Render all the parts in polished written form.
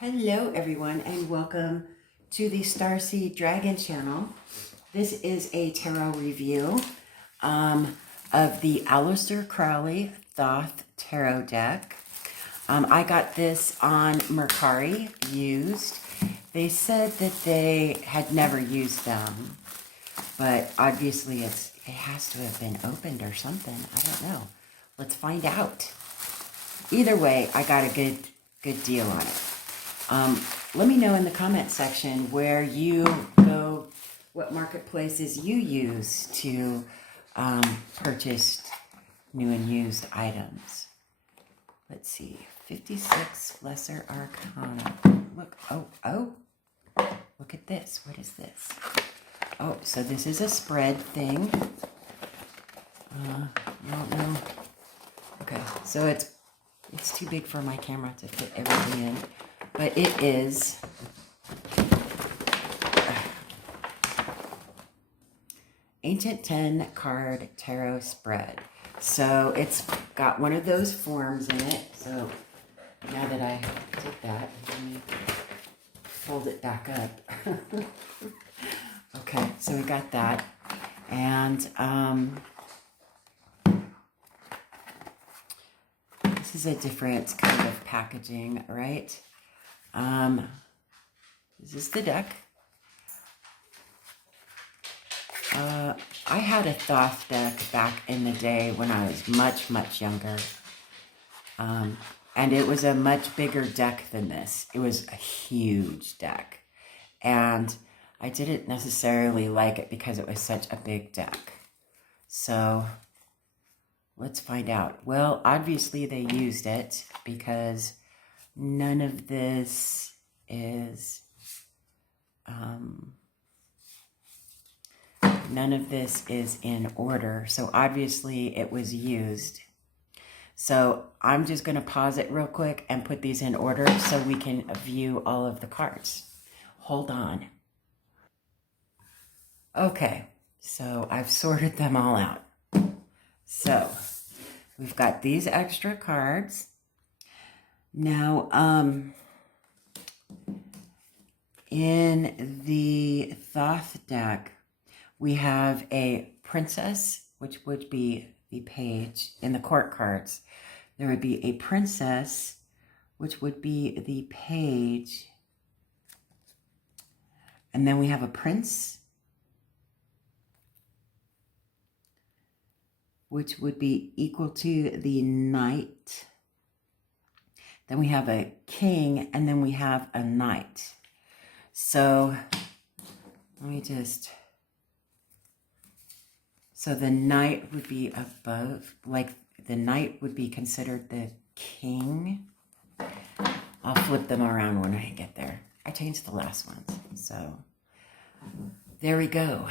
Hello everyone and welcome to the Starseed Dragon channel. This is a tarot review of the Aleister Crowley Thoth tarot deck. I got this on Mercari used. They said that they had never used them, but obviously it has to have been opened or something. I don't know. Let's find out. Either way, I got a good deal on it. Let me know in the comment section where you go, what marketplaces you use to purchase new and used items. Let's see, 56 Lesser Arcana. Look, oh, look at this. What is this? Oh, so this is a spread thing. I don't know. Okay, so it's too big for my camera to fit everything in. But it is Ancient 10 card tarot spread. So it's got one of those forms in it. So now that I did that, let me fold it back up. Okay, so we got that. And this is a different kind of packaging, right? This is the deck. I had a Thoth deck back in the day when I was much younger. And it was a much bigger deck than this. It was a huge deck. And I didn't necessarily like it because it was such a big deck. So let's find out. Well, obviously they used it because none of this is in order. So obviously it was used. So I'm just going to pause it real quick and put these in order so we can view all of the cards. Hold on. Okay, so I've sorted them all out. So we've got these extra cards. Now, in the Thoth deck, we have a princess, which would be the page. In the court cards, there would be a princess, which would be the page. And then we have a prince, which would be equal to the knight. Then we have a king, and then we have a knight. So let me just... So the knight would be above, like the knight would be considered the king. I'll flip them around when I get there. I changed the last ones. So there we go.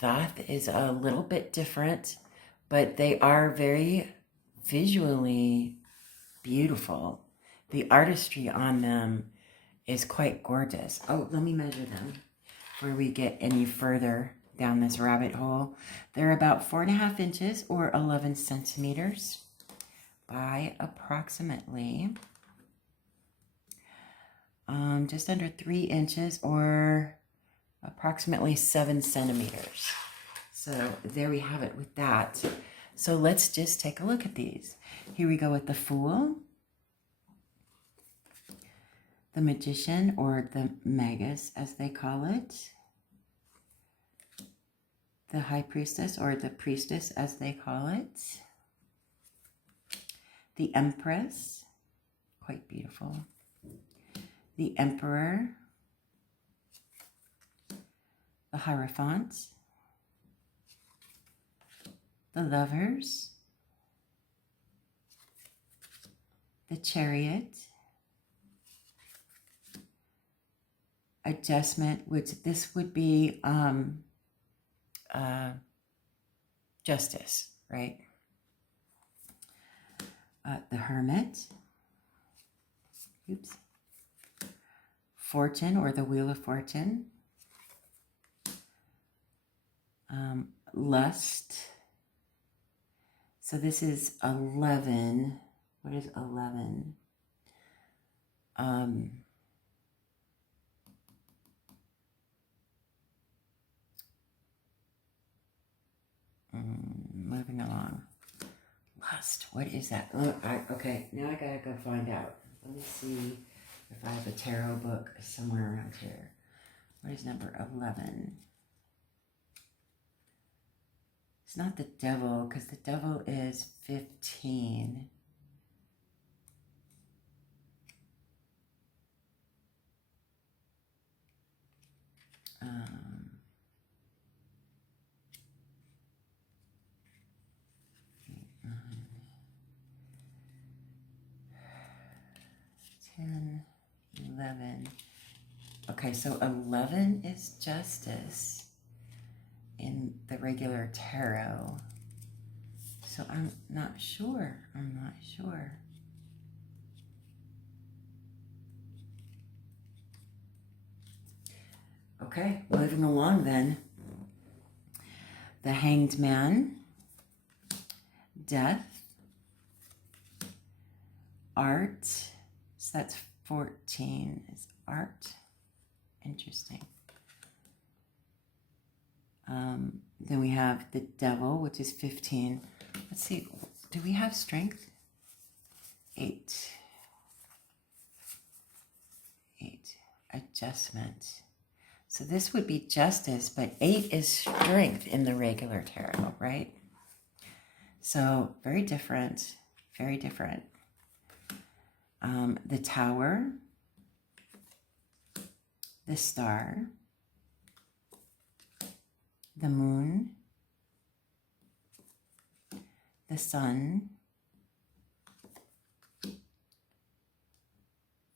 Thoth is a little bit different, but they are very visually beautiful. The artistry on them is quite gorgeous. Oh, let me measure them before we get any further down this rabbit hole. They're about 4.5 inches or 11 centimeters by approximately just under 3 inches or approximately 7 centimeters. So there we have it with that. So let's just take a look at these. Here we go with the Fool, the Magician, or the Magus as they call it, the High Priestess, or the Priestess as they call it, the Empress, quite beautiful, the Emperor, the Hierophant, the Lovers, the Chariot, Adjustment, which this would be Justice, right? The Hermit, oops, Fortune, or the Wheel of Fortune, Lust. So this is 11. What is 11? moving along. Lust. What is that? Oh, okay, now I gotta go find out. Let me see if I have a tarot book somewhere around here. What is number 11? It's not the devil, because the devil is 15. 10, 11. Okay, so 11 is justice in the regular tarot. So I'm not sure. Okay, moving along then. The Hanged Man, Death, Art. So that's 14 is art. Interesting. Then we have the Devil, which is 15. Let's see, do we have strength? 8. Adjustment. So this would be justice, but 8 is strength in the regular tarot, right? So very different, very different. The Tower, the Star, the Moon, the Sun,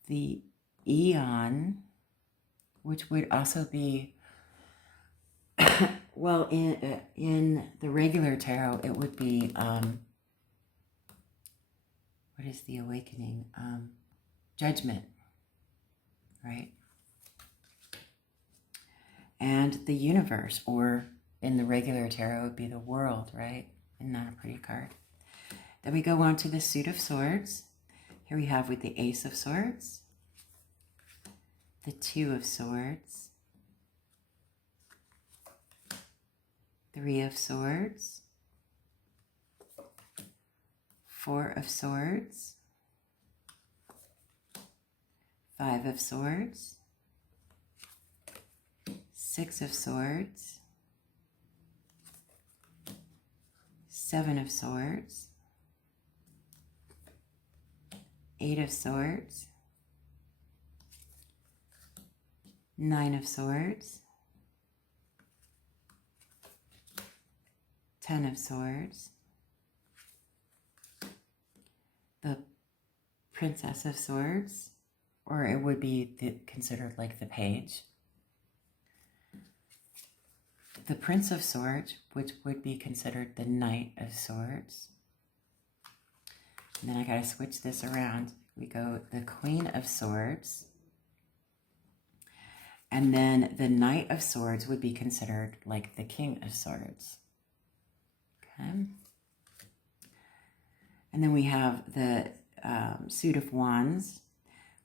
the Eon, which would also be, well, in the regular tarot, it would be, what is the Awakening? Judgment, right? And the Universe, or in the regular tarot, it would be the World, right? Isn't that a pretty card? Then we go on to the Suit of Swords. Here we have with the Ace of Swords, the Two of Swords, 3 of Swords, 4 of Swords, 5 of Swords, 6 of Swords, 7 of Swords, 8 of Swords, 9 of Swords, 10 of Swords, the Princess of Swords, or it would be considered like the Page, the Prince of Swords, which would be considered the Knight of Swords. And then I gotta switch this around. We go the Queen of Swords, and then the Knight of Swords would be considered like the King of Swords. Okay. And then we have the Suit of Wands.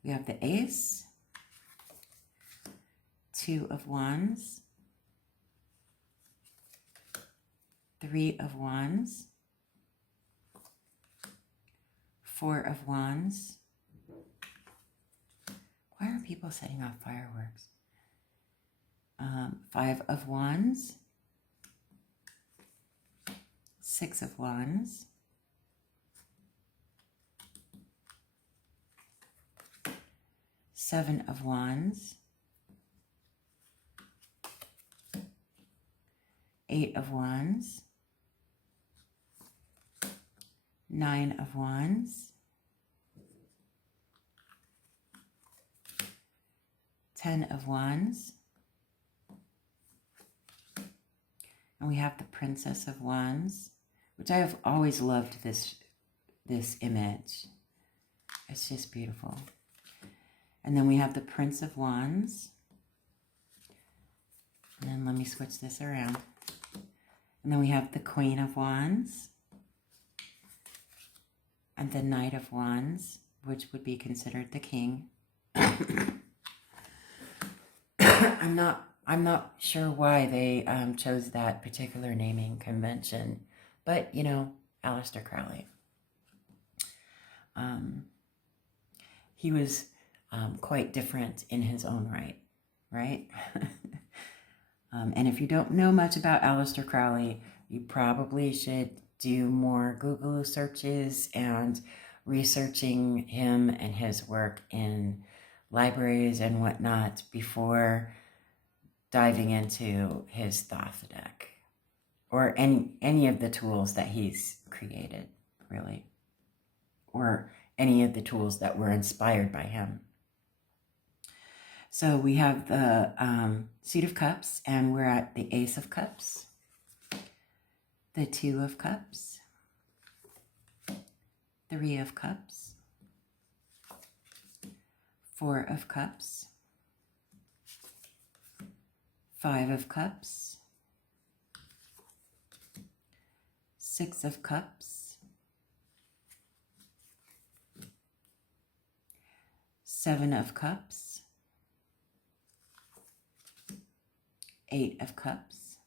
We have the Ace, 2 of Wands, 3 of Wands, 4 of Wands. Why are people setting off fireworks? 5 of Wands, 6 of Wands, 7 of Wands, 8 of Wands, 9 of Wands, 10 of Wands, and we have the Princess of Wands, which I have always loved this image. It's just beautiful. And then we have the Prince of Wands. And then let me switch this around. And then we have the Queen of Wands and the Knight of Wands, which would be considered the King. I'm not sure why they chose that particular naming convention, but you know, Aleister Crowley. He was quite different in his own right? And if you don't know much about Aleister Crowley, you probably should do more Google searches and researching him and his work in libraries and whatnot before diving into his Thoth deck or any of the tools that he's created, really, or any of the tools that were inspired by him. So we have the Suit of Cups, and we're at the Ace of Cups, the Two of Cups, Three of Cups, Four of Cups, Five of Cups, Six of Cups, Seven of Cups, Eight of Cups,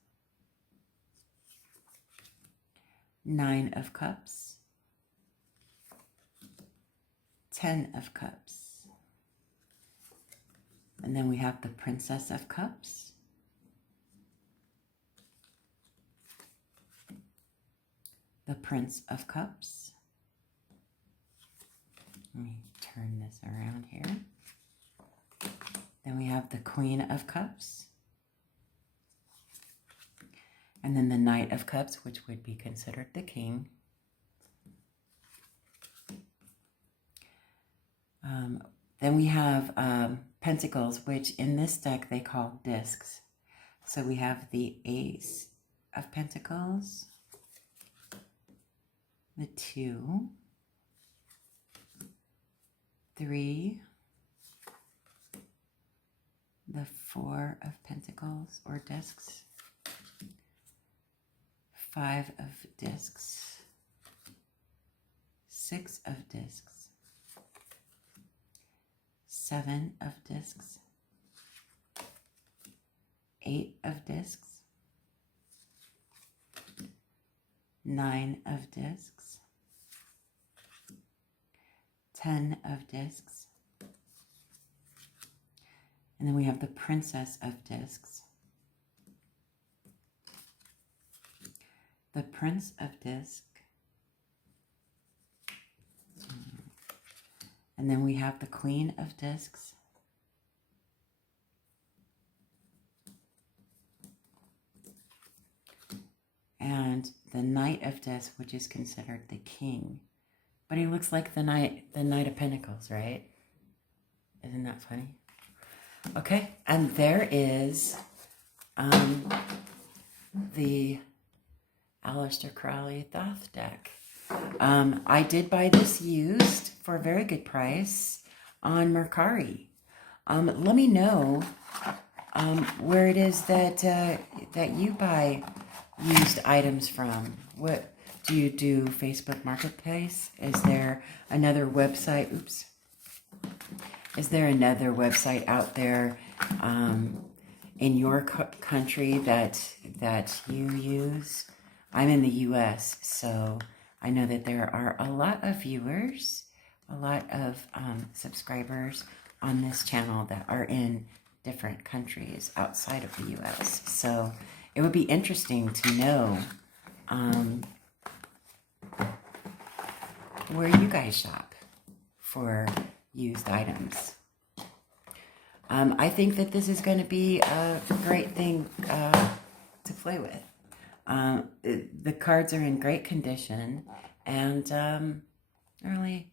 Nine of Cups, 10 of Cups. And then we have the Princess of Cups, the Prince of Cups. Let me turn this around here. Then we have the Queen of Cups. And then the Knight of Cups, which would be considered the king. Then we have Pentacles, which in this deck they call discs. So we have the Ace of Pentacles, the 2, 3, the 4 of Pentacles or discs, 5 of discs, 6 of discs, 7 of discs, 8 of discs, 9 of discs, 10 of discs, and then we have the Princess of Discs, the Prince of Disc, and then we have the Queen of Discs, and the Knight of Discs, which is considered the king. But he looks like the Knight of Pentacles, right? Isn't that funny? Okay, and there is the Aleister Crowley Thoth deck. I did buy this used for a very good price on Mercari. Let me know where it is that you buy used items from. What do you do? Facebook Marketplace? Is there another website? Oops. Is there another website out there in your country that you use? I'm in the U.S., so I know that there are a lot of viewers, a lot of subscribers on this channel that are in different countries outside of the U.S. So it would be interesting to know where you guys shop for used items. I think that this is going to be a great thing to play with. The cards are in great condition, and really,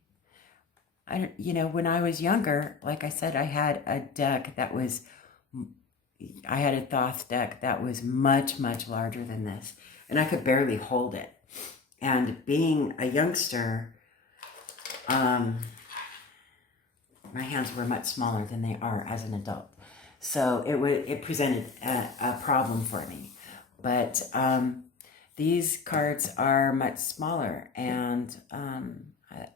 when I was younger, like I said, I had a deck that was, I had a Thoth deck that was much, much larger than this, and I could barely hold it. And being a youngster, my hands were much smaller than they are as an adult. So it presented a problem for me. But these cards are much smaller, and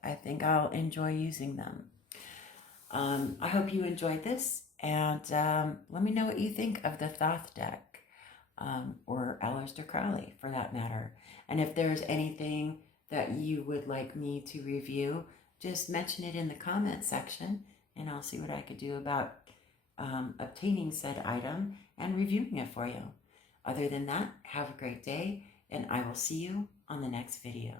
I think I'll enjoy using them. I hope you enjoyed this, and let me know what you think of the Thoth deck. or Aleister Crowley for that matter. And if there's anything that you would like me to review, just mention it in the comment section and I'll see what I could do about obtaining said item and reviewing it for you. Other than that, have a great day and I will see you on the next video.